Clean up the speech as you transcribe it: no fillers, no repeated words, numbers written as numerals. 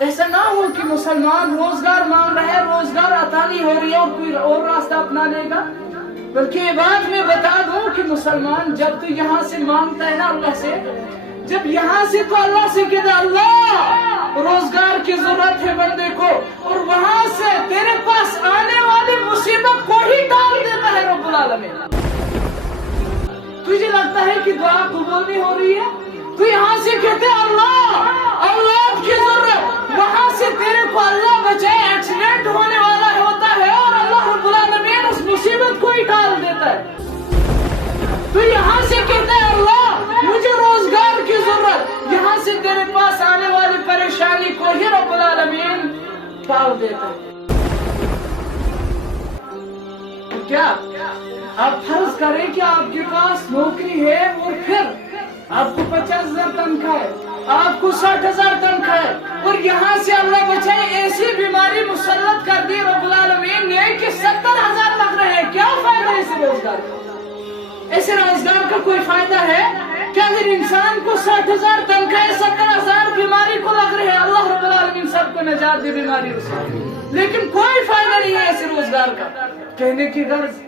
ایسا نہ ہو کہ مسلمان روزگار مانگ رہے ہیں، روزگار عطا نہیں ہو رہی ہے اور کوئی اور راستہ اپنا لے گا. بلکہ یہ بات میں بتا دوں کہ مسلمان جب تو یہاں سے مانگتا ہے نا اللہ سے، جب یہاں سے تو اللہ سے کہتا اللہ روزگار کی ضرورت ہے بندے کو، اور وہاں سے تیرے پاس آنے والی مصیبت کو ہی ٹال دیتا ہے رب العالمین. تجھے لگتا ہے کہ دعا قبول نہیں ہو رہی ہے، تو یہاں سے کہتے اللہ اولاد کی ضرورت، وہاں سے تیرے کو اللہ بچائے ایکسیڈنٹ ہونے والا ہوتا ہے اور اللہ رب العالمین اس مصیبت کو ہی ٹال دیتا ہے. تو یہاں سے کہتا ہے اللہ مجھے روزگار کی ضرورت، یہاں سے تیرے پاس آنے والی پریشانی کو ہی رب العالمین ٹال دیتا ہے. کیا آپ فرض کریں کہ آپ کے پاس نوکری ہے اور پھر آپ کو 50,000 تنخواہ ہے، آپ کو 60,000 تنخواہ ہے، اور یہاں سے اللہ بچائے ایسی بیماری مسلط کر دی رب العالمین نے کہ 70,000 لگ رہے ہیں. کیا فائدہ ہے ایسے روزگار کا؟ ایسے روزگار کا کوئی فائدہ ہے کہ اگر انسان کو 60,000 تنخواہ 70,000 بیماری کو لگ رہے ہیں؟ اللہ رب العالمین سب کو نجات دے بیماریوں سے، لیکن کوئی فائدہ نہیں ہے ایسے روزگار کا. کہنے کی غرض